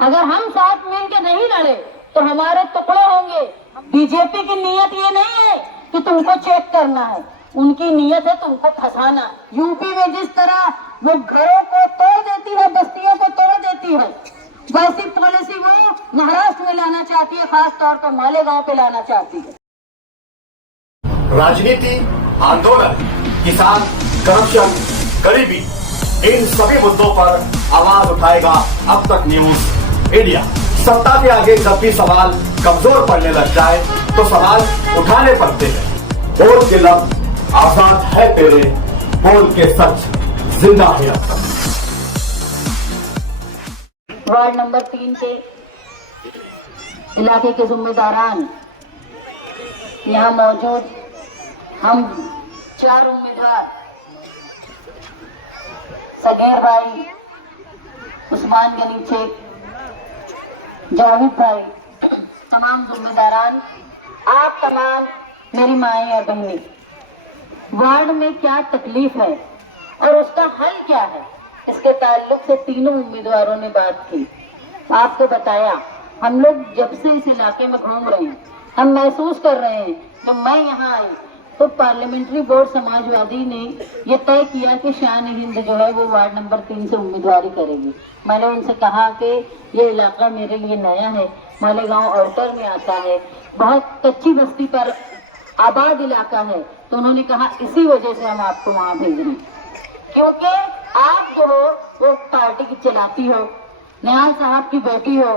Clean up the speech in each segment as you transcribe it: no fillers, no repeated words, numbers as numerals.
اگر ہم ساتھ مل کے نہیں لڑے تو ہمارے ٹکڑے ہوں گے. بی جے پی کی نیت یہ نہیں ہے کہ تم کو چیک کرنا ہے، ان کی نیت ہے تم کو پھنسانا. یو پی میں جس طرح وہ گھروں کو توڑ دیتی ہے، بستیوں کو توڑ دیتی ہے، ویسی پالیسی وہ مہاراشٹر میں لانا چاہتی ہے، خاص طور پر مالیگاؤں پہ لانا چاہتی ہے. राजनीति, आंदोलन, किसान, करप्शन, गरीबी, इन सभी मुद्दों पर आवाज उठाएगा अब तक न्यूज इंडिया. सत्ता के आगे जब भी सवाल कमजोर पड़ने लग जाए तो सवाल उठाने पड़ते हैं. बोल के लफ्ज आजाद है तेरे, बोल के सच जिंदा है अब तक. वार्ड नंबर 3 के इलाके के जिम्मेदारान यहाँ मौजूद हम 4 उम्मीदवार सगीर भाई, उस्मान गनी शेख, जावेद भाई, तमाम जिम्मेदारान, आप तमाम मेरी माएँ और बहनें, वार्ड में क्या तकलीफ है और उसका हल क्या है, इसके ताल्लुक से तीनों उम्मीदवारों ने बात की, आपको बताया. हम लोग जब से इस इलाके में घूम रहे हैं, हम महसूस कर रहे हैं. जब मैं यहाँ आई तो पार्लियामेंट्री बोर्ड समाजवादी ने ये तय किया कि शान हिंद जो है वो वार्ड नंबर 3 से उम्मीदवारी करेगी. मैंने उनसे कहा कि ये इलाका मेरे लिए नया है, मालेगांव आउटर में आता है, बहुत कच्ची बस्ती पर आबाद इलाका है, तो उन्होंने कहा इसी वजह से हम आपको वहाँ भेज रहे हैं, क्योंकि आप जो हो वो पार्टी की चलाती हो, निहाल साहब की बेटी हो,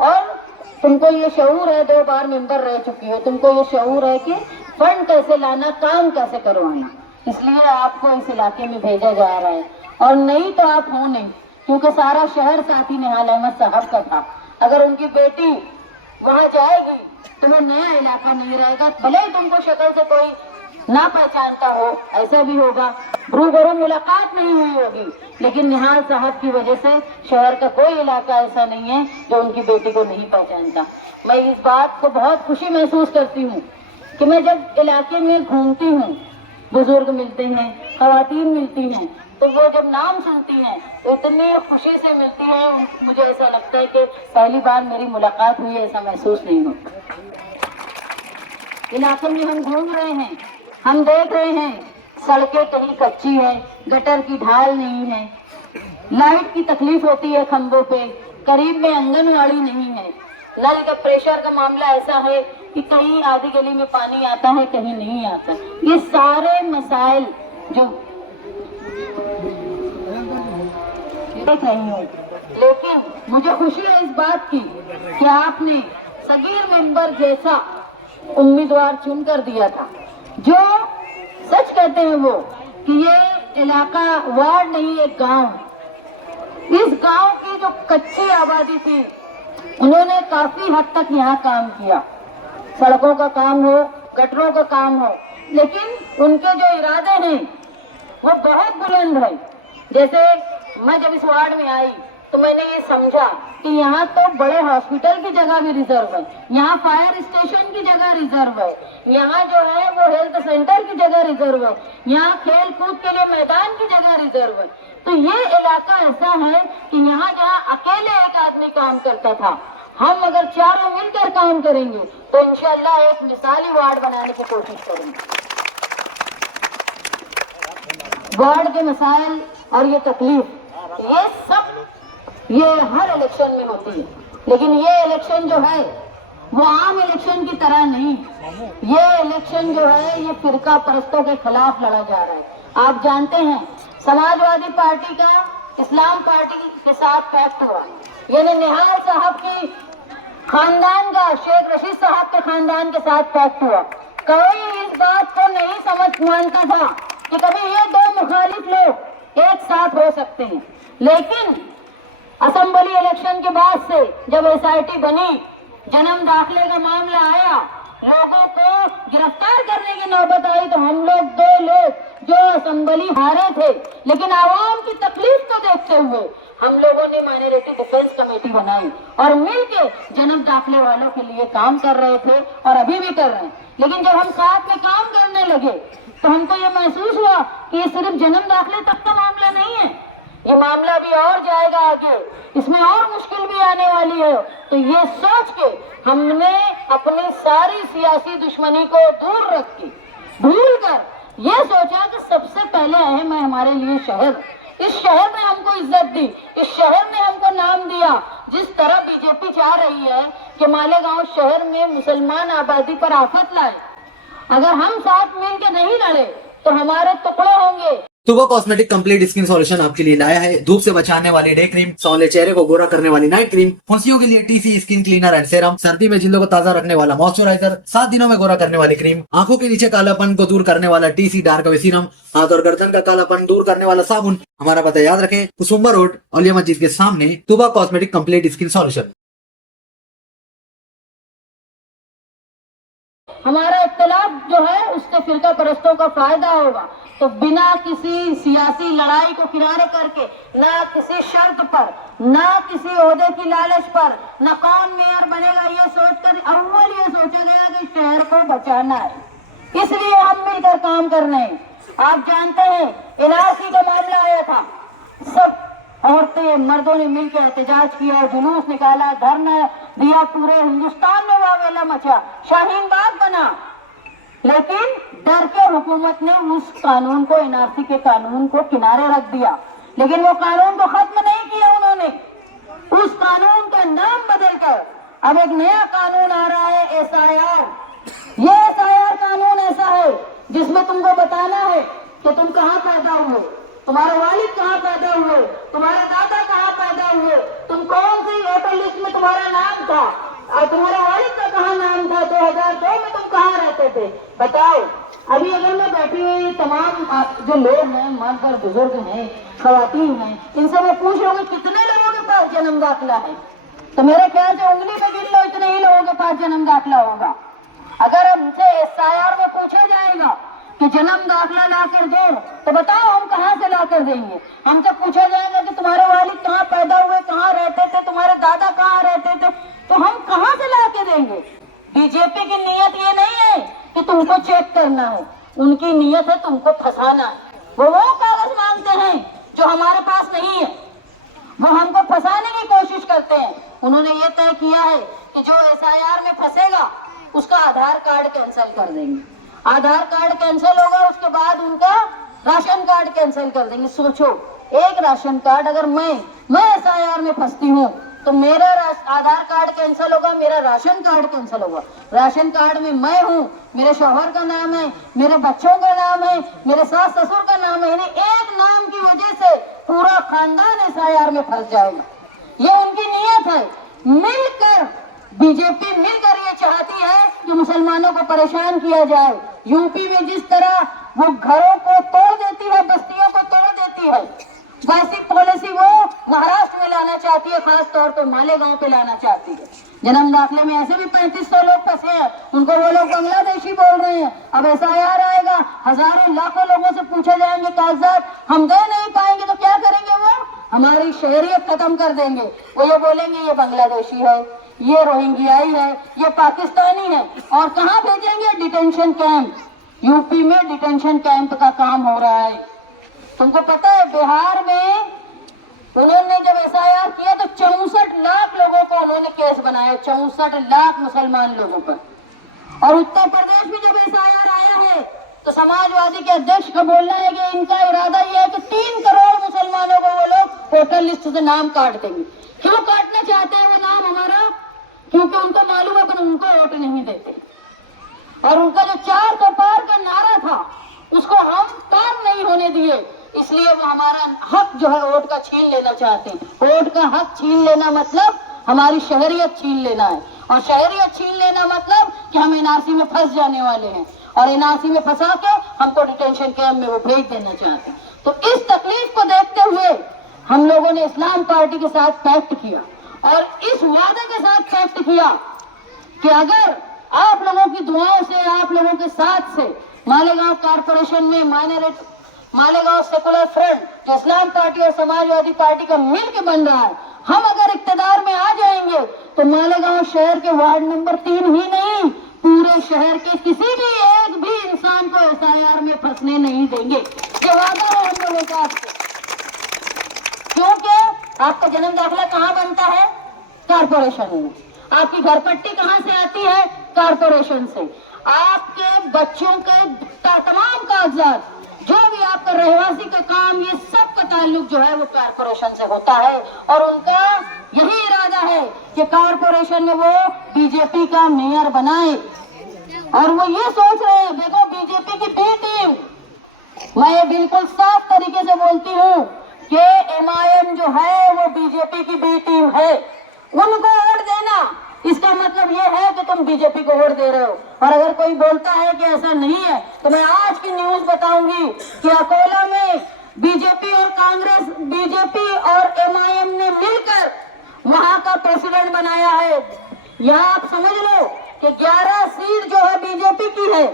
और तुमको ये शऊर है, 2 बार मेंबर रह चुकी हो, तुमको ये शऊर है कि फंड कैसे लाना, काम कैसे करवाना, इसलिए आपको इस इलाके में भेजा जा रहा है. और नहीं तो आप हो नहीं, क्योंकि सारा शहर साथी निहाल अहमद साहब का था. अगर उनकी बेटी वहाँ जाएगी तो वो नया इलाका नहीं रहेगा. भले ही तुमको शक्ल से कोई ना पहचानता हो, ऐसा भी होगा, रूबरू मुलाकात नहीं हुई होगी, लेकिन निहाल साहब की वजह से शहर का कोई इलाका ऐसा नहीं है जो उनकी बेटी को नहीं पहचानता. मैं इस बात को बहुत खुशी महसूस करती हूँ कि मैं जब इलाके में घूमती हूँ, बुजुर्ग मिलते हैं, खवातीन मिलती हैं, तो वो जब नाम सुनती हैं तो इतनी खुशी से मिलती है, मुझे ऐसा लगता है कि पहली बार मेरी मुलाकात हुई, ऐसा महसूस नहीं होता. इलाके में हम घूम रहे हैं, हम देख रहे हैं सड़कें कहीं कच्ची है, गटर की ढाल नहीं है, लाइट की तकलीफ होती है खंभों पे, करीब में आंगनवाड़ी नहीं है, नल का प्रेशर का मामला ऐसा है कि कहीं आधी गली में पानी आता है, कहीं नहीं आता. ये सारे मसाइल जो देख रही हूँ, लेकिन मुझे खुशी है इस बात की कि आपने सगीर मेंबर जैसा उम्मीदवार चुन कर दिया था, जो सच कहते हैं वो कि ये इलाका वार्ड नहीं, एक गांव. इस गांव की जो कच्ची आबादी थी, उन्होंने काफी हद तक यहाँ काम किया, सड़कों का काम हो, गटरों का काम हो, लेकिन उनके जो इरादे हैं वो बहुत बुलंद है. जैसे मैं जब इस वार्ड में आई तो मैंने ये समझा कि यहाँ तो बड़े हॉस्पिटल की जगह भी रिजर्व है, यहाँ फायर स्टेशन की जगह रिजर्व है, यहाँ जो है वो हेल्थ सेंटर की जगह रिजर्व है, यहाँ खेल कूद के लिए मैदान की जगह रिजर्व है. तो ये इलाका ऐसा है कि यहाँ जहाँ अकेले एक आदमी काम करता था, हम अगर चारों मिलकर काम करेंगे तो इंशाल्लाह एक मिसाली वार्ड बनाने की कोशिश करेंगे. वार्ड के मसाइल और ये तकलीफ, ये सब ये हर इलेक्शन में होती है, लेकिन ये इलेक्शन जो है वो आम इलेक्शन की तरह नहीं. ये इलेक्शन जो है ये फिरका परस्तों के खिलाफ लड़ा जा रहा है. आप जानते हैं समाजवादी पार्टी का इस्लाम पार्टी के साथ पैक्ट हुआ, यानी निहाल साहब की खानदान का शेख रशीद साहब के खानदान के साथ पैक्ट हुआ. कोई इस बात को नहीं मानता था कि कभी ये 2 मुखालिफ लोग एक साथ हो सकते हैं, लेकिन असेंबली इलेक्शन के बाद से जब एसआईटी बनी, जन्म दाखिले का मामला आया, लोगों को गिरफ्तार करने की नौबत आई, तो हम लोग 2 लोग जो असेंबली हारे थे, लेकिन आवाम की तकलीफ को देखते हुए हम लोगों ने माइनॉरिटी डिफेंस कमेटी बनाई और मिलकर जन्म दाखिले वालों के लिए काम कर रहे थे और अभी भी कर रहे हैं. लेकिन जब हम साथ में काम करने लगे तो हमको ये महसूस हुआ कि ये सिर्फ जन्म दाखिले तक का मामला नहीं है, یہ معاملہ بھی اور جائے گا آگے، اس میں اور مشکل بھی آنے والی ہے۔ تو یہ سوچ کے ہم نے اپنی ساری سیاسی دشمنی کو دور رکھ کے بھول کر یہ سوچا کہ سب سے پہلے اہم ہے ہمارے لیے شہر۔ اس شہر نے ہم کو عزت دی، اس شہر نے ہم کو نام دیا۔ جس طرح بی جے پی چاہ رہی ہے کہ مالیگاؤں شہر میں مسلمان آبادی پر آفت لائے، اگر ہم ساتھ مل کے نہیں لڑے تو ہمارے ٹکڑے ہوں گے۔ توبہ کاسمیٹک کمپلیٹ اسکن سولوشن آپ کے لیے لایا ہے دھوپ سے بچانے والی ڈے کریم، سونلے چہرے کو گورا کرنے والی نائٹ کریم، پھنسیوں کے لیے T C skin cleaner and serum, سردی میں جلدوں کو تازہ رکھنے والا موئسچرائزر، 7 دنوں میں گورا کرنے والی کریم، آنکھوں کے نیچے کالا پن کو دور کرنے والا ٹی سی ڈارک سیرم، ہاتھ اور گردن کا کالا پن دور کرنے والا صابن۔ ہمارا پتہ یاد رکھیں، کسمبا روڈ، اولیاء مسجد کے سامنے، توبہ کاسمیٹک کمپلیٹ اسکن سولوشن۔ ہمارا اختلاف جو ہے اس سے فرقہ پرستوں کا فائدہ ہوگا، تو بنا کسی سیاسی لڑائی کو کنارے کر کے، نہ کسی شرط پر، نہ کسی عہدے کی لالچ پر، نہ کون میئر بنے گا یہ سوچ کر اول یہ سوچا گیا کہ شہر کو بچانا ہے، اس لیے ہم مل کر کام کر رہے ہیں۔ آپ جانتے ہیں NRC کا معاملہ آیا تھا، سب عورتیں مردوں نے مل کے احتجاج کیا، جلوس نکالا، دھرنا دیا، پورے ہندوستان میں واویلا مچا، شاہین باغ بنا، لیکن ڈر کے حکومت نے اس قانون کو، NRC کے قانون کو کنارے رکھ دیا، لیکن وہ قانون کو ختم نہیں کیا انہوں نے۔ اس قانون کا نام بدل کر اب ایک نیا قانون آ رہا ہے SIR۔ یہ SIR قانون ایسا ہے جس میں تم کو بتانا ہے کہ تم کہاں پیدا ہوئے، تمہارے والد کہاں پیدا ہوئے، تمہارے دادا کہاں پیدا ہوئے، تم کون سی ووٹر لسٹ میں تمہارا نام تھا، اور تمہارے والد کا کہاں نام تھا، 2002 میں تم کہاں رہتے تھے، بتاؤ۔ ابھی اگر میں بیٹھی ہوئی تمام جو لوگ ہیں، مرد اور بزرگ ہیں، خواتین ہیں، ان سے میں پوچھ رہا ہوں کہ کتنے لوگوں کے پاس جنم داخلہ ہے، تو میرے خیال سے انگلی پہ گن لو اتنے ہی لوگوں کے پاس جنم داخلہ ہوگا۔ اگر ہم سے SIR میں پوچھا جائے گا کہ جنم داخلہ لا کر دو، تو بتاؤ ہم کہاں سے لا کر دیں گے؟ ہم سے پوچھا جائے گا کہ تمہارے والد کہاں پیدا ہوئے، کہاں رہتے تھے، تمہارے دادا کہاں رہتے تھے، تو ہم کہاں سے لا کے دیں گے؟ بی جے پی کی نیت یہ نہیں ہے کہ تم کو چیک کرنا ہے، ان کی نیت ہے تم کو پھنسانا ہے۔ وہ کاغذ مانگتے ہیں جو ہمارے پاس نہیں ہے، وہ ہم کو پھنسانے کی کوشش کرتے ہیں۔ انہوں نے یہ طے کیا ہے کہ جو SIR میں پھنسے گا اس کا آدھار کارڈ کینسل کر دیں گے، آدھار کارڈ کینسل ہوگا، اس کے بعد ان کا راشن کارڈ کینسل کر دیں گے۔ سوچو، ایک راشن کارڈ اگر میں SIR میں پھنستی ہوں تو میرا آدھار کارڈ کینسل ہوگا، میرا راشن کارڈ کینسل ہوگا۔ راشن کارڈ میں ہوں، میرے شوہر کا نام ہے، میرے بچوں کا نام ہے، میرے ساس سسر کا نام ہے، یعنی ایک نام کی وجہ سے پورا خاندان SIR میں پھنس جائے گا۔ یہ ان کی نیت ہے۔ مل کر بی جے پی مل کر یہ چاہتی ہے کہ مسلمانوں کو پریشان کیا جائے۔ UP میں جس طرح وہ گھروں کو توڑ دیتی ہے، بستیوں کو توڑ دیتی ہے، ویسی پالیسی وہ مہاراشٹر میں لانا چاہتی ہے، خاص طور پہ مالیگاؤں پہ لانا چاہتی ہے۔ جنم داخلے میں ایسے بھی 3500 لوگ پھنسے ہیں، ان کو وہ لوگ بنگلہ دیشی بول رہے ہیں۔ اب SIR آئے گا، ہزاروں لاکھوں لوگوں سے پوچھے جائیں گے کاغذات، ہم دے نہیں پائیں گے تو کیا کریں گے؟ وہ ہماری شہریت ختم کر دیں گے۔ وہ یہ بولیں گے یہ بنگلہ دیشی ہے، یہ روہنگیائی ہے، یہ پاکستانی ہے، اور کہاں بھیجیں گے؟ Detention camp. UP میں ڈیٹینشن کیمپ کا کام ہو رہا ہے۔ تم کو پتا ہے بہار میں انہوں نے جب SIR کیا تو 64 لاکھ لوگوں کو انہوں نے کیس بنایا، 64 لاکھ مسلمان لوگوں پر۔ اور اتر پردیش میں جب SIR آیا ہے تو سماجوادی کے ادھیش کا بولنا ہے کہ ان کا ارادہ یہ ہے کہ 3 کروڑ مسلمانوں کو وہ لوگ ووٹر لسٹ سے نام کاٹ دیں گے۔ کیوں کاٹنا چاہتے ہیں وہ نام ہمارا؟ کیونکہ ان کو معلوم ہے کہ ان کو ووٹ نہیں دیتے، اور ان کا جو 4 سو پار کا نعرہ تھا اس کو ہم پار نہیں ہونے دیے، اس لیے وہ ہمارا حق جو ہے ووٹ کا چھین لینا چاہتے ہیں۔ ووٹ کا حق چھین لینا مطلب ہماری شہریت چھین لینا ہے، اور شہریت چھین لینا مطلب کہ ہم NRC میں پھنس جانے والے ہیں، اور NRC میں پھنسا کے ہم کو ڈیٹینشن کیمپ میں وہ بھیج دینا چاہتے ہیں۔ تو اس تکلیف کو دیکھتے ہوئے ہم لوگوں نے اسلام پارٹی کے ساتھ پیکٹ کیا، اور اس وعدے کے ساتھ پیکٹ کیا کہ اگر آپ لوگوں کی دعاؤں سے، آپ لوگوں کے ساتھ سے مالیگاؤں کارپوریشن میں مالیگاؤں سیکولر فرنٹ جو اسلام پارٹی اور سماجوادی پارٹی کا مل کے بن رہا ہے، ہم اگر اقتدار میں آ جائیں گے تو مالیگاؤں شہر کے وارڈ نمبر 3 ہی نہیں، پورے شہر کے کسی بھی ایک بھی انسان کو SIR میں پھنسنے نہیں دیں گے۔ یہ وعدہ ہے ہم لوگوں کا۔ आपका जन्म दाखिला कहाँ बनता है? कारपोरेशन में। आपकी घर पट्टी कहाँ से आती है? कारपोरेशन से। आपके बच्चों के तमाम कागजात, जो भी आपका रहवासी का काम, ये सब का ताल्लुक जो है वो कारपोरेशन से होता है। और उनका यही इरादा है कि कारपोरेशन में वो बीजेपी का मेयर बनाए। और वो ये सोच रहे हैं, देखो बीजेपी की बी टीम, मैं ये बिल्कुल साफ तरीके से बोलती हूँ कि एमआईएम जो है वो बीजेपी की बी टीम है। उनको वोट देना, इसका मतलब ये है कि तुम बीजेपी को वोट दे रहे हो। और अगर कोई बोलता है कि ऐसा नहीं है, तो मैं आज की न्यूज बताऊंगी कि अकोला में बीजेपी और कांग्रेस, बीजेपी और एमआईएम ने मिलकर वहां का प्रेसिडेंट बनाया है। यहाँ आप समझ लो कि 11 सीट जो है बीजेपी की है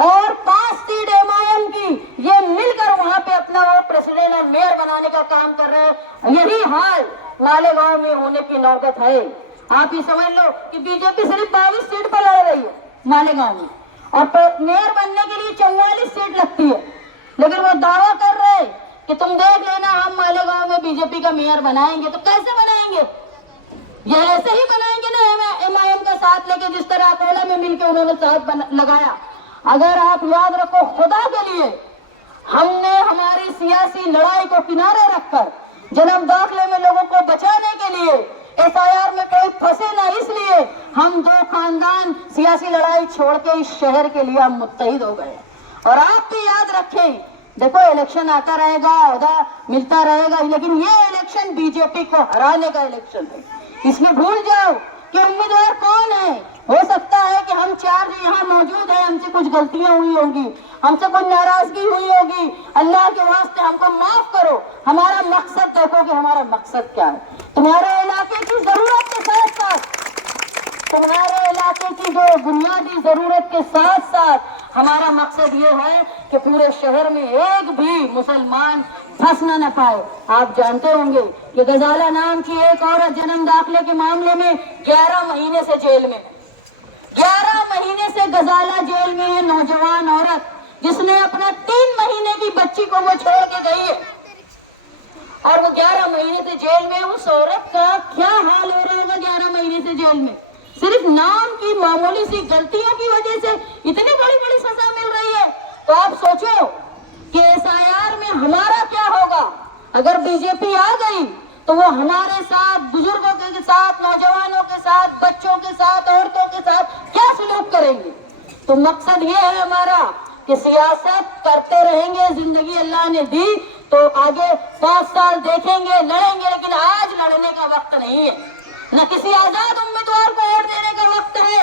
और 5 सीट एमआईएम की, ये मिलकर वहां पे अपना वो प्रेसिडेंट और मेयर बनाने का काम कर रहे हैं। यही हाल मालेगांव में होने की नौबत है। आप ये समझ लो कि बीजेपी सिर्फ 22 सीट पर लड़ रही है मालेगांव में, और मेयर बनने के लिए 44 सीट लगती है। लेकिन वो दावा कर रहे हैं कि तुम देख लेना, हम मालेगांव में बीजेपी का मेयर बनाएंगे। तो कैसे बनाएंगे? ये ऐसे ही बनाएंगे ना एमआईएम का साथ लेके, जिस तरह अकोला में मिलकर उन्होंने साथ लगाया। अगर आप याद रखो, खुदा के लिए हमने हमारी सियासी लड़ाई को किनारे रखकर जन्म दाखिले में लोगों को बचाने के लिए, एफआईआर में कोई फंसे ना, इसलिए हम 2 खानदान सियासी लड़ाई छोड़ के इस शहर के लिए हम मुत्तहिद हो गए। और आप भी याद रखें, देखो इलेक्शन आता रहेगा, ओहदा मिलता रहेगा, लेकिन ये इलेक्शन बीजेपी को हराने का इलेक्शन है। इसमें भूल जाओ कि उम्मीदवार कौन है। हो सकता है कि हम 4 जो यहाँ मौजूद हैं, हमसे कुछ गलतियां हुई होंगी, हमसे कुछ नाराजगी हुई होगी, अल्लाह के वास्ते हमको माफ करो। हमारा मकसद देखो कि हमारा मकसद क्या है। तुम्हारे इलाके की जरूरत के साथ साथ, तुम्हारे इलाके की जो बुनियादी जरूरत के साथ साथ हमारा मकसद ये है कि पूरे शहर में एक भी मुसलमान फंसना न पाए। आप जानते होंगे कि गजाला नाम की एक औरत जन्म दाखिले के मामले में 11 महीने से जेल में, 11 महीने से गजाला जेल में है। नौजवान औरत जिसने अपना 3 महीने की बच्ची को वो छोड़ के गई है और वो 11 महीने से जेल में। उस औरत का क्या हाल हो रहा होगा 11 महीने से जेल में? सिर्फ नाम की मामूली सी गलतियों की वजह से इतनी बड़ी बड़ी सजा मिल रही है। तो आप सोचो कि एसआईआर में हमारा क्या होगा। अगर बीजेपी आ गई तो वो हमारे साथ, बुजुर्गों के साथ, नौजवानों के साथ, बच्चों के साथ, औरतों के साथ क्या सलूक करेंगे। तो मकसद ये है हमारा कि सियासत करते रहेंगे, जिंदगी अल्लाह ने दी तो आगे 5 साल देखेंगे, लड़ेंगे, लेकिन आज लड़ने का वक्त नहीं है। न किसी आजाद उम्मीदवार को वोट देने का वक्त है,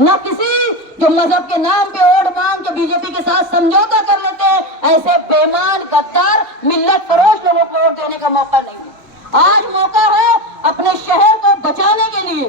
न किसी जो मजहब के नाम पे वोट मांग के बीजेपी के साथ समझौता कर लेते हैं, ऐसे बेईमान, गद्दार, मिल्लत फरोश लोगों को वोट देने का मौका नहीं है। आज मौका है अपने शहर को बचाने के लिए,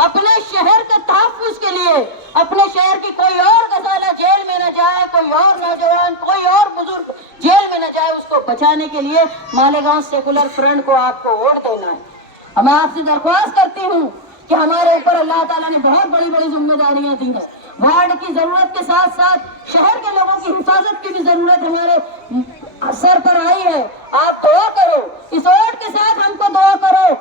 अपने शहर के तहफ्फुज़ के लिए, अपने शहर की कोई और गजाला जेल में न जाए, कोई और नौजवान, कोई और बुजुर्ग जेल में न जाए, उसको बचाने के लिए मालेगांव सेकुलर फ्रंट को आपको वोट देना है। मैं आपसे दरख्वास्त करती हूँ कि हमारे ऊपर अल्लाह ताला ने बहुत बड़ी बड़ी जिम्मेदारियां दी है। वार्ड की जरूरत के साथ साथ शहर के लोगों की हिफाजत की भी जरूरत हमारे सर पर आई है। आप दुआ करो, इस वोट के साथ हमको दुआ करो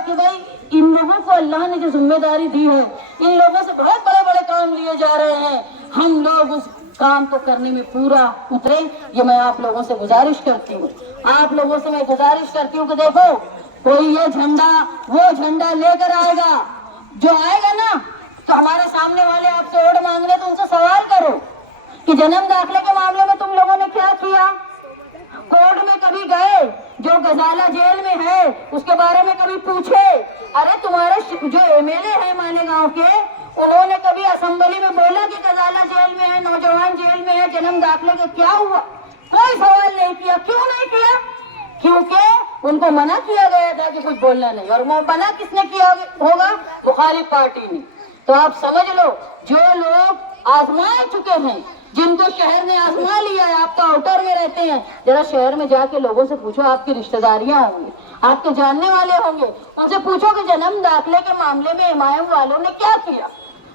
कि भाई इन लोगों को अल्लाह ने जो जिम्मेदारी दी है, इन लोगों से बहुत बड़े बड़े काम लिए जा रहे हैं, हम लोग उस काम को करने में पूरा उतरे। ये मैं आप लोगों से गुजारिश करती हूँ। आप लोगों से मैं गुजारिश करती हूँ कि देखो, कोई ये झंडा वो झंडा लेकर आएगा, जो आएगा ना, तो हमारे सामने वाले आपसे वोट मांग रहे, तो उनसे सवाल करो कि जन्म दाखिले के मामले में तुम लोगों ने क्या किया। कोर्ट में कभी गए, जो गजाला जेल में है उसके बारे में कभी पूछे? अरे तुम्हारे जो एमएलए है मालेगांव के, उन्होंने कभी असेंबली में बोला कि गजाला जेल में है, नौजवान जेल में है, जन्म दाखिले का क्या हुआ? कोई सवाल नहीं किया। क्यों नहीं किया? क्योंकि उनको मना किया गया था कि कुछ बोलना नहीं। और वो मना किसने किया होगा? मुखालिफ पार्टी ने। तो आप समझ लो, जो लोग आजमा चुके हैं, जिनको शहर ने आजमा लिया है, आप तो आउटर में रहते हैं, जरा शहर में जाके लोगों से पूछो, आपकी रिश्तेदारियां होंगी, आपके जानने वाले होंगे, उनसे पूछो कि जन्म दाखिले के मामले में एमआईएम वालों ने क्या किया,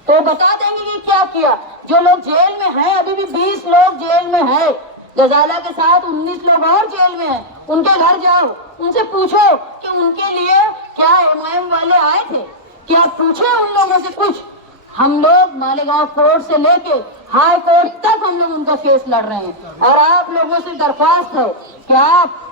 तो बता देंगे कि क्या किया। जो लोग जेल में हैं, अभी भी 20 लोग जेल में हैं, गजाला के साथ 19 लोग और जेल में हैं, उनके घर जाओ, उनसे पूछो कि उनके लिए क्या एमआईएम वाले आए थे, क्या पूछे उन लोगों से कुछ? हम लोग मालेगांव कोर्ट से लेके हाई कोर्ट तक हम लोग उनका केस लड़ रहे हैं। और आप लोगों से दरख्वास्त है कि आप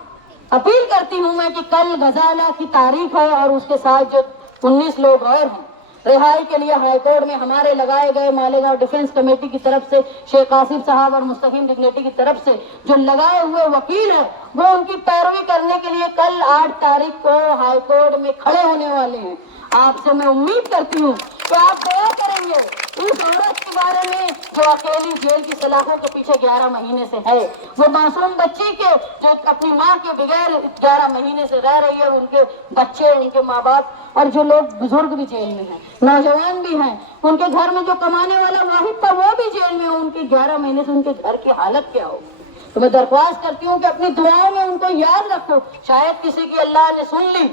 अपील करती हूं मैं कि कल गजाला की तारीख है और उसके साथ जो 19 लोग और हैं, रिहाई के लिए हाईकोर्ट में हमारे लगाए गए मालेगांव डिफेंस कमेटी की तरफ से शेख आसिफ साहब और मुस्तकीम डिग्नेटी की तरफ से जो लगाए हुए वकील हैं, वो उनकी पैरवी करने के लिए कल 8 तारीख को हाईकोर्ट में खड़े होने वाले हैं। आपसे मैं उम्मीद करती हूँ कि आप दया करेंगे उस औरत के बारे में जो अकेली जेल की सलाखों के पीछे 11 महीने से है, वो मासूम बच्ची के जो अपनी माँ के बगैर 11 महीने से रह रही है, उनके बच्चे, उनके माँ बाप और जो लोग बुजुर्ग भी जेल में हैं, नौजवान भी हैं, उनके घर में जो कमाने वाला वाहिद था वो भी जेल में, उनके 11 महीने से उनके घर की हालत क्या हो। तो मैं दरख्वास्त करती हूँ कि अपनी दुआओं में उनको याद रखो। शायद किसी की अल्लाह ने सुन ली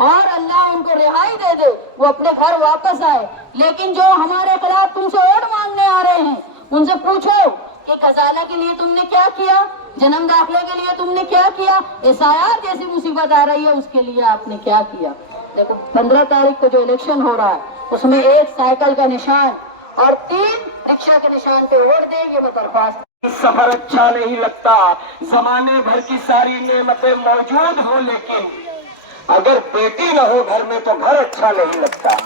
और अल्लाह उनको रिहाई दे दे, वो अपने घर वापस आए। लेकिन जो हमारे खिलाफ तुमसे वोट मांगने आ रहे हैं, उनसे पूछो कि गजाला के लिए तुमने क्या किया, जन्म दाखिले के लिए तुमने क्या किया, एसआईआर जैसी मुसीबत आ रही है उसके लिए आपने क्या किया। देखो 15 तारीख को जो इलेक्शन हो रहा है उसमें 1 साइकिल का निशान और 3 रिक्शा के निशान पे वोट दे, ये मैं दरख्वास्त। सफर अच्छा नहीं लगता, जमाने भर की सारी नेमतें मौजूद हो, लेकिन अगर बेटी न हो घर में तो घर अच्छा नहीं लगता।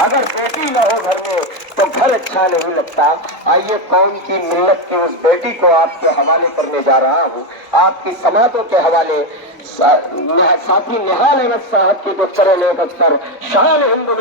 अगर बेटी न हो घर में तो घर अच्छा नहीं लगता। आइए कौम की मिल्लत की उस बेटी को आपके हवाले करने जा रहा हूँ, आपकी समातों के हवाले। साथी निहाल अहमद साहब की दफ्तर शान हिंद में